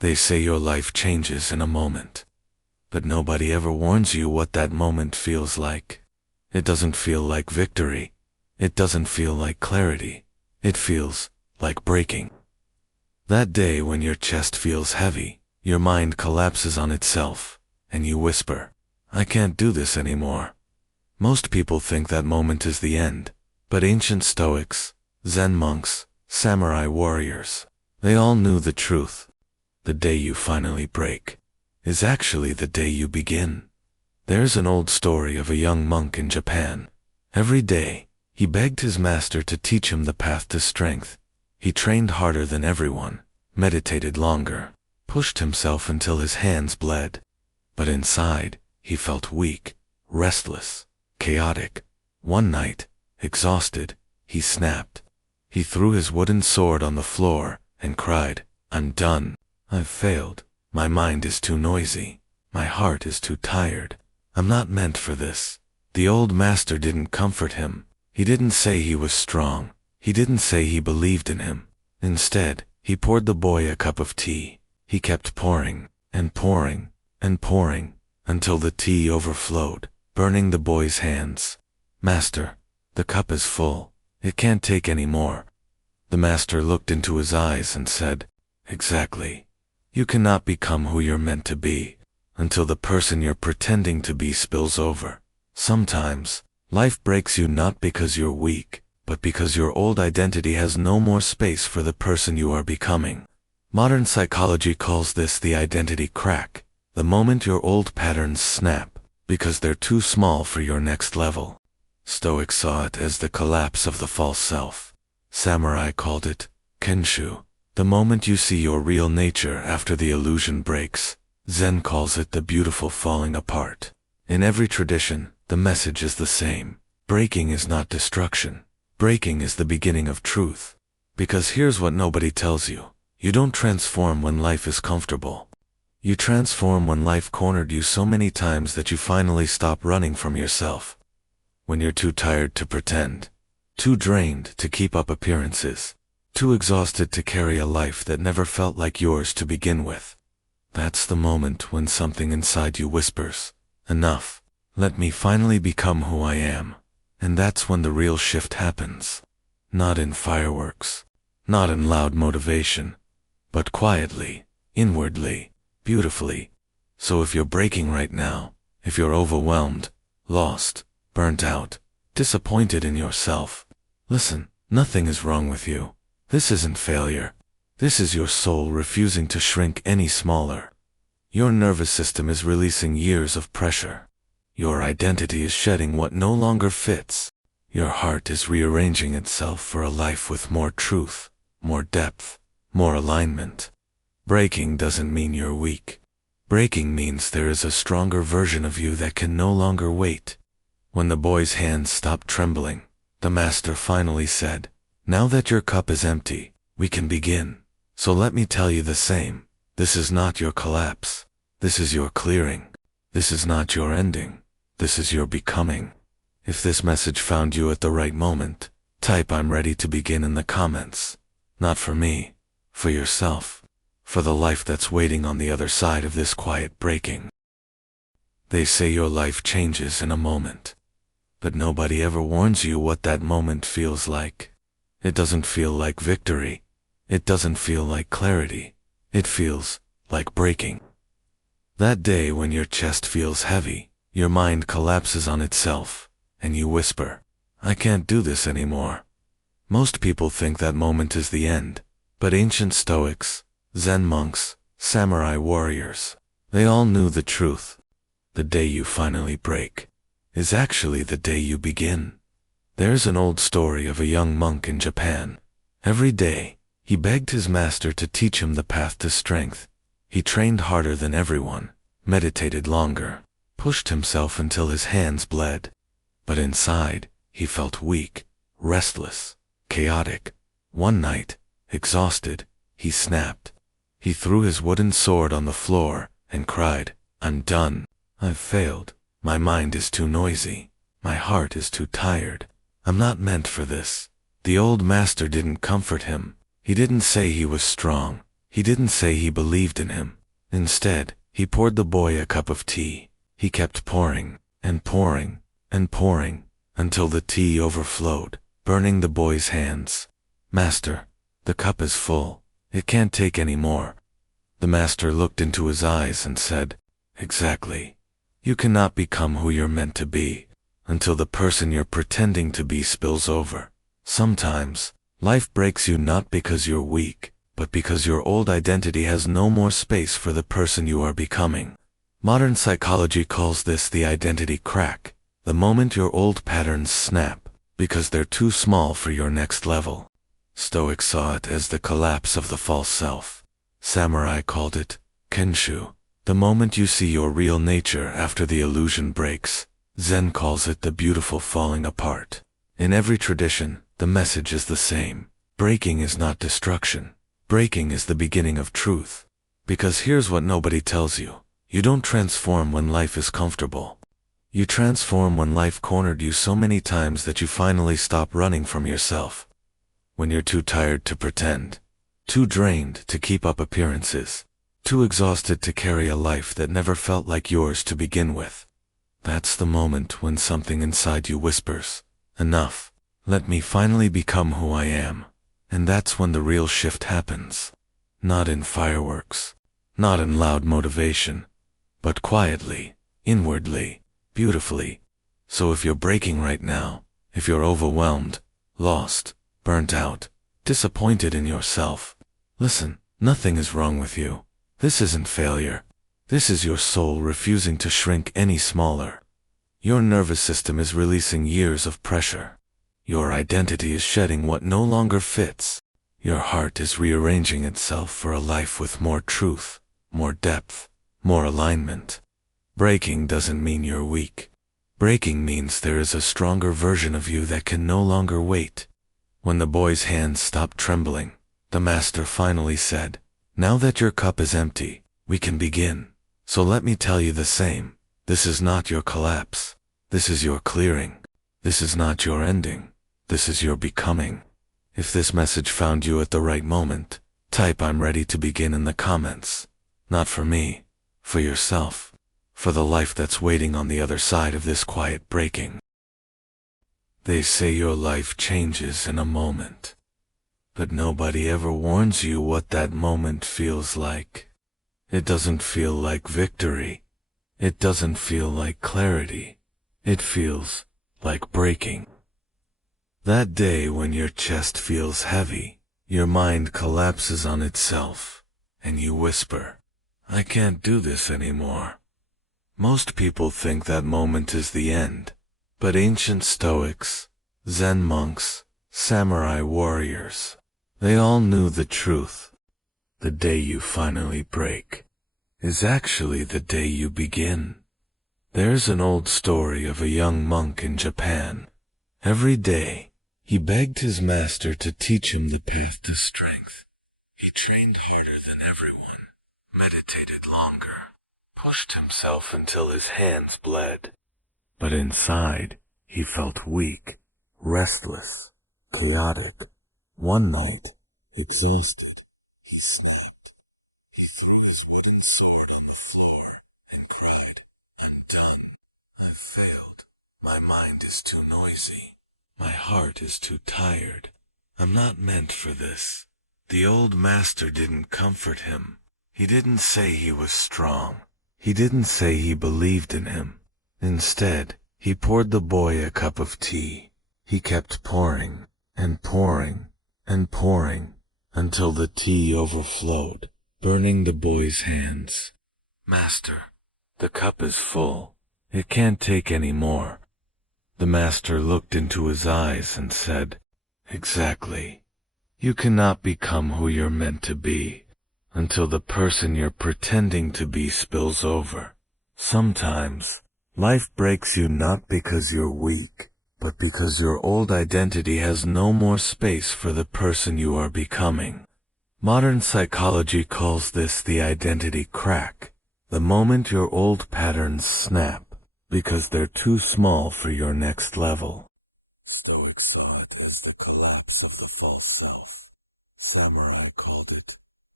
They say your life changes in a moment. But nobody ever warns you what that moment feels like. It doesn't feel like victory. It doesn't feel like clarity. It feels like breaking. That day when your chest feels heavy, your mind collapses on itself, and you whisper, "I can't do this anymore." Most people think that moment is the end, but ancient Stoics, Zen monks, samurai warriors, they all knew the truth. The day you finally break is actually the day you begin. There's an old story of a young monk in Japan. Every day, he begged his master to teach him the path to strength. He trained harder than everyone, meditated longer, pushed himself until his hands bled. But inside, he felt weak, restless, chaotic. One night, exhausted, he snapped. He threw his wooden sword on the floor and cried, "I'm done. I've failed. My mind is too noisy. My heart is too tired. I'm not meant for this." The old master didn't comfort him. He didn't say he was strong. He didn't say he believed in him. Instead, he poured the boy a cup of tea. He kept pouring, and pouring, and pouring, until the tea overflowed, burning the boy's hands. "Master, the cup is full. It can't take any more." The master looked into his eyes and said, "Exactly. You cannot become who you're meant to be until the person you're pretending to be spills over. Sometimes, life breaks you not because you're weak, but because your old identity has no more space for the person you are becoming. Modern psychology calls this the identity crack, the moment your old patterns snap because they're too small for your next level. Stoics saw it as the collapse of the false self. Samurai called it kenshu, the moment you see your real nature after the illusion breaks. Zen calls it the beautiful falling apart. In every tradition, the message is the same. Breaking is not destruction. Breaking is the beginning of truth. Because here's what nobody tells you. You don't transform when life is comfortable. You transform when life cornered you so many times that you finally stop running from yourself. When you're too tired to pretend, too drained to keep up appearances, too exhausted to carry a life that never felt like yours to begin with. That's the moment when something inside you whispers, "Enough. Let me finally become who I am." And that's when the real shift happens. Not in fireworks, not in loud motivation, but quietly, inwardly, beautifully. So if you're breaking right now, if you're overwhelmed, lost, burnt out, disappointed in yourself, listen, nothing is wrong with you. This isn't failure. This is your soul refusing to shrink any smaller. Your nervous system is releasing years of pressure. Your identity is shedding what no longer fits. Your heart is rearranging itself for a life with more truth, more depth, more alignment. Breaking doesn't mean you're weak. Breaking means there is a stronger version of you that can no longer wait. When the boy's hands stopped trembling, the master finally said, "Now that your cup is empty, we can begin. So let me tell you the same. This is not your collapse. This is your clearing. This is not your ending. This is your becoming." If this message found you at the right moment, type "I'm ready to begin" in the comments. Not for me, for yourself, for the life that's waiting on the other side of this quiet breaking. They say your life changes in a moment, but nobody ever warns you what that moment feels like. It doesn't feel like victory. It doesn't feel like clarity. It feels like breaking. That day when your chest feels heavy, your mind collapses on itself, and you whisper, "I can't do this anymore." Most people think that moment is the end, but ancient Stoics, Zen monks, samurai warriors, they all knew the truth. The day you finally break is actually the day you begin. There's an old story of a young monk in Japan. Every day, he begged his master to teach him the path to strength. He trained harder than everyone, meditated longer, pushed himself until his hands bled. But inside, he felt weak, restless, chaotic. One night, exhausted, he snapped. He threw his wooden sword on the floor and cried, "I'm done. I've failed. My mind is too noisy. My heart is too tired. I'm not meant for this." The old master didn't comfort him. He didn't say he was strong. He didn't say he believed in him. Instead, he poured the boy a cup of tea. He kept pouring, and pouring, and pouring, until the tea overflowed, burning the boy's hands. "Master, the cup is full. It can't take any more." The master looked into his eyes and said, "Exactly. You cannot become who you're meant to be until the person you're pretending to be spills over. Sometimes, life breaks you not because you're weak, but because your old identity has no more space for the person you are becoming. Modern psychology calls this the identity crack, the moment your old patterns snap because they're too small for your next level. Stoics saw it as the collapse of the false self. Samurai called it kenshu, the moment you see your real nature after the illusion breaks. Zen calls it the beautiful falling apart. In every tradition, the message is the same. Breaking is not destruction. Breaking is the beginning of truth. Because here's what nobody tells you. You don't transform when life is comfortable. You transform when life cornered you so many times that you finally stop running from yourself. When you're too tired to pretend, too drained to keep up appearances, too exhausted to carry a life that never felt like yours to begin with. That's the moment when something inside you whispers, "Enough. Let me finally become who I am." And that's when the real shift happens. Not in fireworks, not in loud motivation, but quietly, inwardly, beautifully. So if you're breaking right now, if you're overwhelmed, lost, burnt out, disappointed in yourself, listen, nothing is wrong with you. This isn't failure. This is your soul refusing to shrink any smaller. Your nervous system is releasing years of pressure. Your identity is shedding what no longer fits. Your heart is rearranging itself for a life with more truth, more depth, more alignment. Breaking doesn't mean you're weak. Breaking means there is a stronger version of you that can no longer wait. When the boy's hands stopped trembling, the master finally said, "Now that your cup is empty, we can begin. So let me tell you the same. This is not your collapse. This is your clearing. This is not your ending. This is your becoming." If this message found you at the right moment, type "I'm ready to begin" in the comments. Not for me, for yourself, for the life that's waiting on the other side of this quiet breaking. They say your life changes in a moment, but nobody ever warns you what that moment feels like. It doesn't feel like victory. It doesn't feel like clarity. It feels like breaking. That day when your chest feels heavy, your mind collapses on itself, and you whisper, "I can't do this anymore." Most people think that moment is the end, but ancient Stoics, Zen monks, samurai warriors, they all knew the truth. The day you finally break is actually the day you begin. There's an old story of a young monk in Japan. Every day, he begged his master to teach him the path to strength. He trained harder than everyone, meditated longer, pushed himself until his hands bled. But inside, he felt weak, restless, chaotic. One night, exhausted, he snapped. He threw his wooden sword on the floor and cried, "I'm done. I've failed. My mind is too noisy. My heart is too tired. I'm not meant for this." The old master didn't comfort him. He didn't say he was strong. He didn't say he believed in him. Instead, he poured the boy a cup of tea. He kept pouring, and pouring, and pouring, until the tea overflowed, burning the boy's hands. "Master, the cup is full. It can't take any more." The master looked into his eyes and said, "Exactly. You cannot become who you're meant to be until the person you're pretending to be spills over. Sometimes, life breaks you not because you're weak, but because your old identity has no more space for the person you are becoming." Modern psychology calls this the identity crack, the moment your old patterns snap because they're too small for your next level. Stoics saw it as the collapse of the false self. Samurai called it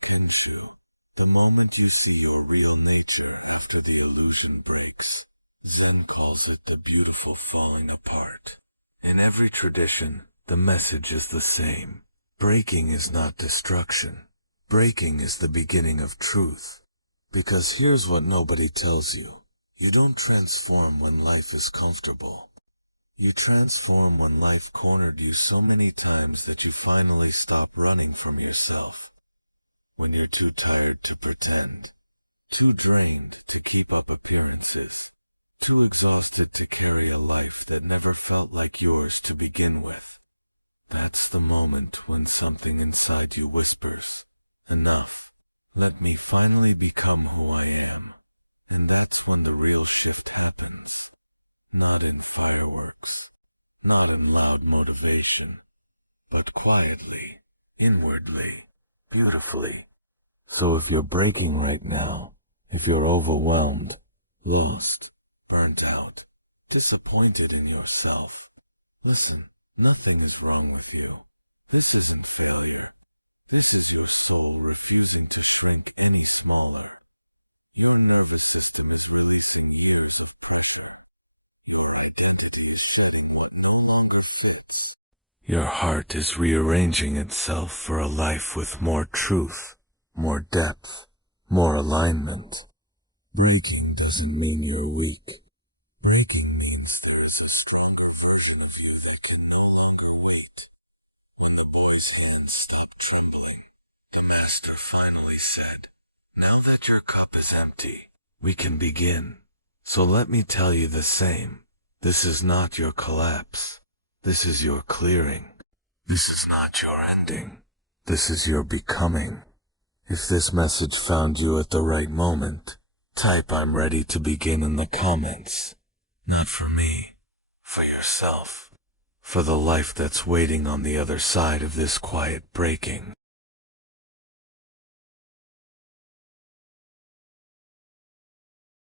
Kenshu. The moment you see your real nature after the illusion breaks, Zen calls it the beautiful falling apart. In every tradition, the message is the same. Breaking is not destruction. Breaking is the beginning of truth. Because here's what nobody tells you. You don't transform when life is comfortable. You transform when life cornered you so many times that you finally stop running from yourself. When you're too tired to pretend, too drained to keep up appearances, too exhausted to carry a life that never felt like yours to begin with. That's the moment when something inside you whispers, "Enough. Let me finally become who I am." And that's when the real shift happens. Not in fireworks, not in loud motivation, but quietly, inwardly, beautifully. So if you're breaking right now, if you're overwhelmed, lost, burnt out, disappointed in yourself, listen, nothing is wrong with you. This isn't failure. This is your soul refusing to shrink any smaller. Your nervous system is releasing years of pressure. Your identity is shedding what no longer fits. Your heart is rearranging itself for a life with more truth, more depth, more alignment. Breaking doesn't mean you're weak. Breaking means there is a stronger version of you that can no longer wait. When the boy's hands stopped trembling, the master finally said, "Now that your cup is empty, we can begin. So let me tell you the same. This is not your collapse. This is your clearing. This is not your ending. This is your becoming." If this message found you at the right moment, type "I'm ready to begin" in the comments. Not for me, for yourself, for the life that's waiting on the other side of this quiet breaking.